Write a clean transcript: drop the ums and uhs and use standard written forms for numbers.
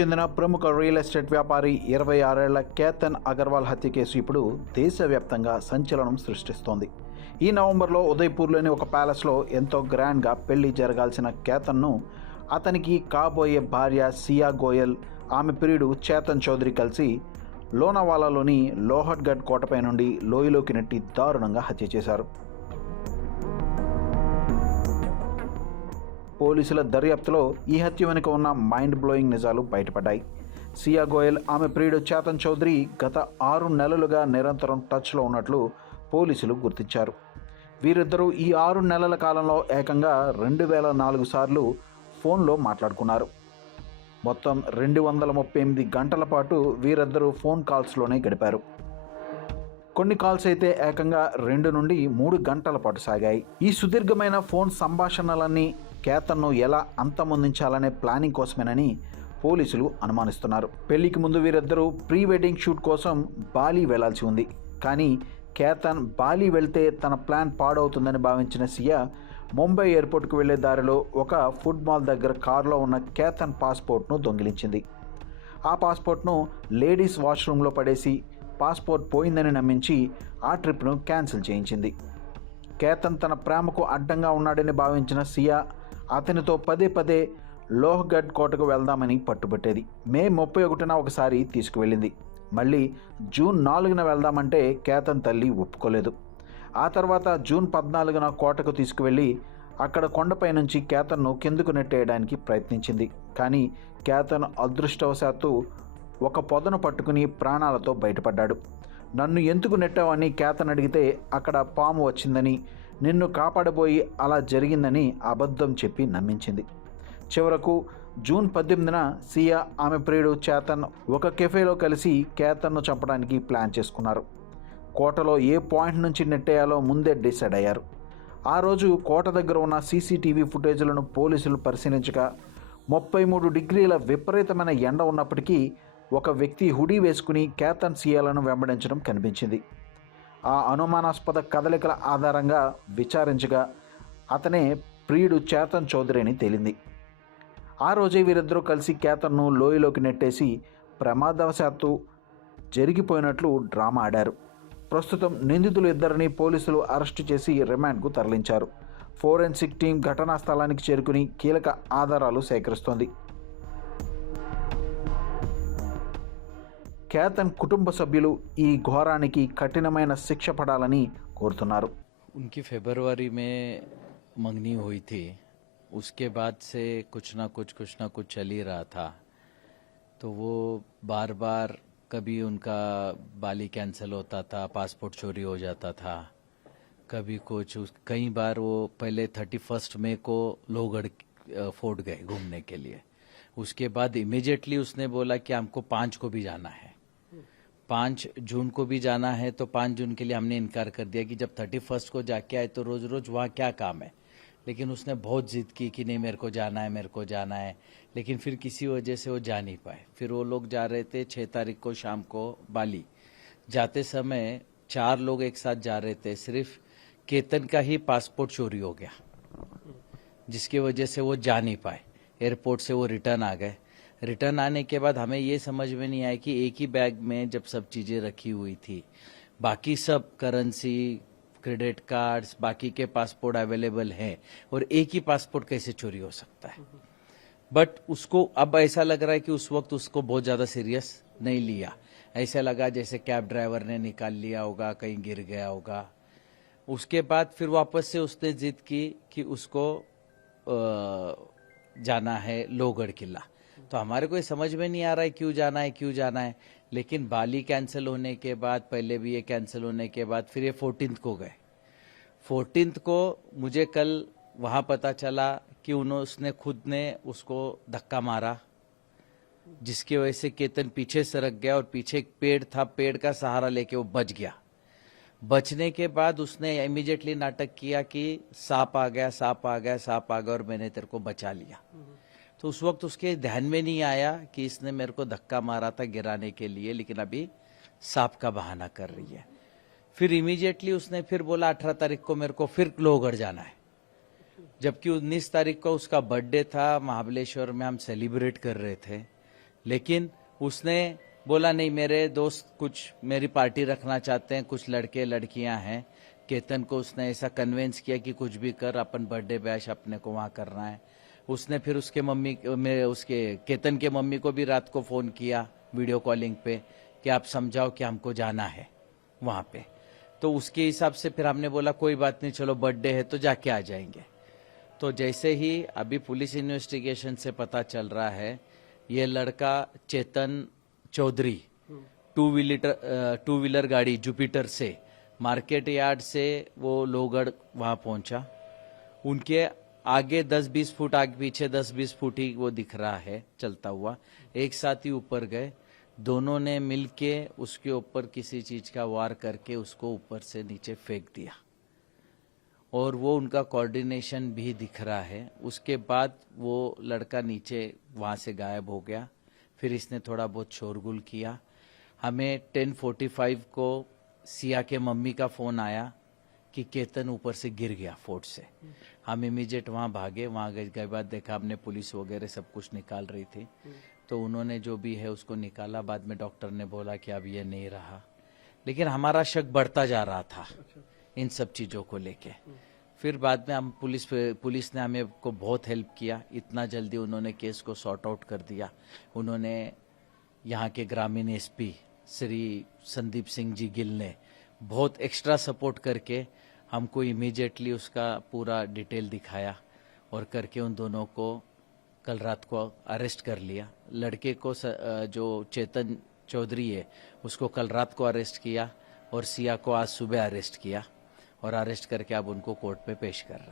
చెందిన ప్రముఖ real estate వ్యాపారి 26 ఏళ్ల కేతన్ అగర్వాల్ హత్య కేసు ఇప్పుడు దేశవ్యాప్తంగా సంచలనం సృష్టిస్తోంది. ఈ నవంబర్లో ఉదయ్పూర్లోని ఒక ప్యాలెస్లో ఎంతో గ్రాండ్గా పెళ్లి జరగాల్సిన కేతన్ను అతనికి కాబోయే భార్య సియా గోయల్, ఆమె ప్రియుడు చేతన్ చౌదరి కలిసి లోనావాలాలోని లోహర్గఢ్ కోటపై నుండి లోయలోకి నెట్టి దారుణంగా హత్య చేశారు. పోలీసుల దర్యాప్తులో ఈ హత్య వెనుక ఉన్న మైండ్ బ్లోయింగ్ నిజాలు బయటపడ్డాయి. సియా గోయల్, ఆమె ప్రియుడు చేతన్ చౌదరి గత 6 నెలలుగా నిరంతరం టచ్లో ఉన్నట్లు పోలీసులు గుర్తించారు. వీరిద్దరూ ఈ 6 నెలల కాలంలో ఏకంగా 2004 సార్లు ఫోన్లో మాట్లాడుకున్నారు. మొత్తం 238 గంటల పాటు వీరిద్దరూ ఫోన్ కాల్స్లోనే గడిపారు. కొన్ని కాల్స్ అయితే ఏకంగా 2 నుండి 3 గంటల పాటు సాగాయి. ఈ సుదీర్ఘమైన ఫోన్ సంభాషణలన్నీ కేతన్ను ఎలా అంతమొందించాలనే ప్లానింగ్ కోసమేనని పోలీసులు అనుమానిస్తున్నారు. పెళ్లికి ముందు వీరిద్దరూ ప్రీ వెడ్డింగ్ షూట్ కోసం బాలి వెళ్లాల్సి ఉంది. కానీ కేతన్ బాలి వెళ్తే తన ప్లాన్ పాడవుతుందని భావించిన సియా ముంబై ఎయిర్పోర్ట్కు వెళ్లే దారిలో ఒక ఫుడ్ మాల్ దగ్గర కారులో ఉన్న కేతన్ పాస్పోర్ట్ను దొంగిలించింది. ఆ పాస్పోర్ట్ను లేడీస్ వాష్రూమ్లో పడేసి పాస్పోర్ట్ పోయిందని నమ్మించి ఆ ట్రిప్ను క్యాన్సిల్ చేయించింది. కేతన్ తన ప్రేమకు అడ్డంగా ఉన్నాడని భావించిన సియా అతనితో పదే పదే లోహ్గఢ్ కోటకు వెళ్దామని పట్టుబట్టేది. మే 31న ఒకసారి తీసుకువెళ్ళింది. మళ్ళీ జూన్ 4న వెళ్దామంటే కేతన్ తల్లి ఒప్పుకోలేదు. ఆ తర్వాత జూన్ 14న కోటకు తీసుకువెళ్ళి అక్కడ కొండపై నుంచి కేతన్ను కిందకు నెట్టేయడానికి ప్రయత్నించింది. కానీ కేతన్ అదృష్టవశాత్తు ఒక పొదను పట్టుకుని ప్రాణాలతో బయటపడ్డాడు. నన్ను ఎందుకు నెట్టావని కేతన్ అడిగితే అక్కడ పాము వచ్చిందని, నిన్ను కాపాడబోయి అలా జరిగిందని అబద్ధం చెప్పి నమ్మించింది. చివరకు జూన్ 18న సియా, ఆమె ప్రియుడు చేతన్ ఒక కెఫేలో కలిసి కేతన్ను చంపడానికి ప్లాన్ చేసుకున్నారు. కోటలో ఏ పాయింట్ నుంచి నెట్టేయాలో ముందే డిసైడ్ అయ్యారు. ఆ రోజు కోట దగ్గర ఉన్న సీసీటీవీ ఫుటేజ్లను పోలీసులు పరిశీలించగా 33 డిగ్రీల విపరీతమైన ఎండ ఉన్నప్పటికీ ఒక వ్యక్తి హుడీ వేసుకుని కేతన్ సియాలను వెంబడించడం కనిపించింది. ఆ అనుమానాస్పద కదలికల ఆధారంగా విచారించగా అతనే ప్రియుడు చేతన్ చౌదరి అని తేలింది. ఆ రోజే వీరిద్దరూ కలిసి కేతన్ను లోయలోకి నెట్టేసి ప్రమాదవశాత్తు జరిగిపోయినట్లు డ్రామా ఆడారు. ప్రస్తుతం నిందితులు ఇద్దరిని పోలీసులు అరెస్టు చేసి రిమాండ్కు తరలించారు. ఫోరెన్సిక్ టీం ఘటనా స్థలానికి చేరుకుని కీలక ఆధారాలు సేకరిస్తోంది. కేతన్ కుటుంబ సభ్యులు ఈ ఘోరానికి కఠినమైన శిక్ష పడాలని కోరుతున్నారు. उनकी फरवरी में मंगनी हुई थी, उसके बाद से कुछ ना कुछ चल ही रहा था. तो वो बार बार कभी उनका बाली कैंसिल होता था, पासपोर्ट चोरी हो जाता था, कभी कुछ. कई बार वो पहले 31 मई को लोहगढ़ फोर्ट गए घूमने के लिए. उसके बाद इमीडिएटली उसने बोला कि हमको 5 को भी जाना है, 5 जून को भी जाना है. तो 5 जून के लिए हमने इनकार कर दिया कि जब 31 को जाके आए तो रोज रोज वहाँ क्या काम है. लेकिन उसने बहुत जिद की कि नहीं मेरे को जाना है. लेकिन फिर किसी वजह से वो जा नहीं पाए. फिर वो लोग जा रहे थे 6 तारीख को शाम को बाली. जाते समय 4 लोग एक साथ जा रहे थे. सिर्फ केतन का ही पासपोर्ट चोरी हो गया, जिसकी वजह से वो जा नहीं पाए. एयरपोर्ट से वो रिटर्न आ गए. रिटर्न आने के बाद हमें ये समझ में नहीं आया कि एक ही बैग में जब सब चीज़ें रखी हुई थी, बाकी सब करेंसी, क्रेडिट कार्ड्स, बाकी के पासपोर्ट अवेलेबल हैं, और एक ही पासपोर्ट कैसे चोरी हो सकता है. बट उसको अब ऐसा लग रहा है कि उस वक्त उसको बहुत ज़्यादा सीरियस नहीं लिया. ऐसा लगा जैसे कैब ड्राइवर ने निकाल लिया होगा, कहीं गिर गया होगा. उसके बाद फिर वापस से उसने जिद की कि उसको जाना है लोहगढ़ किला. तो हमारे को समझ में नहीं आ रहा है क्यों जाना है. लेकिन बाली कैंसिल होने के बाद, पहले भी ये कैंसिल होने के बाद फिर ये 14th को गए. 14th को मुझे कल वहाँ पता चला कि उसने खुद ने उसको धक्का मारा, जिसकी वजह से केतन पीछे सरक गया और पीछे एक पेड़ था, पेड़ का सहारा लेके वो बच गया. बचने के बाद उसने इमीडिएटली नाटक किया कि सांप आ गया और मैंने तेरे को बचा लिया. तो उस वक्त उसके ध्यान में नहीं आया कि इसने मेरे को धक्का मारा था गिराने के लिए, लेकिन अभी सांप का बहाना कर रही है. फिर इमीडिएटली उसने फिर बोला 18 तारीख को मेरे को फिर लोहगढ़ जाना है. जबकि 19 तारीख को उसका बर्थडे था, महाबलेश्वर में हम सेलिब्रेट कर रहे थे. लेकिन उसने बोला नहीं, मेरे दोस्त कुछ मेरी पार्टी रखना चाहते हैं, कुछ लड़के लड़कियां हैं। केतन को उसने ऐसा कन्विंस किया कि कुछ भी कर, अपन बर्थडे बैश अपने को वहां करना है। उसने फिर उसके उसके केतन के मम्मी को भी रात को फोन किया वीडियो कॉलिंग पे कि आप समझाओ कि हमको जाना है वहां पे। तो उसके हिसाब से फिर हमने बोला कोई बात नहीं, चलो बर्थडे है तो जाके आ जाएंगे। तो जैसे ही अभी पुलिस इन्वेस्टिगेशन से पता चल रहा है, ये लड़का चेतन चौधरी टू व्हीलर गाड़ी जुपिटर से मार्केट यार्ड से वो लोहगढ़ वहां पहुंचा। उनके आगे 10-20 फुट, आगे पीछे 10-20 फुट ही वो दिख रहा है चलता हुआ। एक साथ ही ऊपर गए, दोनों ने मिलके उसके ऊपर किसी चीज का वार करके उसको ऊपर से नीचे फेंक दिया, और वो उनका कोऑर्डिनेशन भी दिख रहा है। उसके बाद वो लड़का नीचे वहां से गायब हो गया। फिर इसने थोड़ा बहुत शोरगुल किया। हमें 10:45 को सिया के मम्मी का फोन आया कि केतन ऊपर से गिर गया फोर्ट से। हम इमीडिएट वहां भागे, वहां गए बाद देखा हमने पुलिस वगैरह सब कुछ निकाल रही थी। तो उन्होंने जो भी है उसको निकाला। बाद में डॉक्टर ने बोला कि अब ये नहीं रहा, लेकिन हमारा शक बढ़ता जा रहा था इन सब चीजों को लेके। फिर बाद में हम पुलिस ने हमें को बहुत हेल्प किया। इतना जल्दी उन्होंने केस को सॉर्ट आउट कर दिया। उन्होंने यहाँ के ग्रामीण एसपी श्री संदीप सिंह जी गिल ने बहुत एक्स्ट्रा सपोर्ट करके हमको इमीडिएटली उसका पूरा डिटेल दिखाया, और करके उन दोनों को कल रात को अरेस्ट कर लिया। लड़के को जो चेतन चौधरी है उसको कल रात को अरेस्ट किया, और सिया को आज सुबह अरेस्ट किया, और अरेस्ट करके अब उनको कोर्ट पे पेश कर रहे हैं।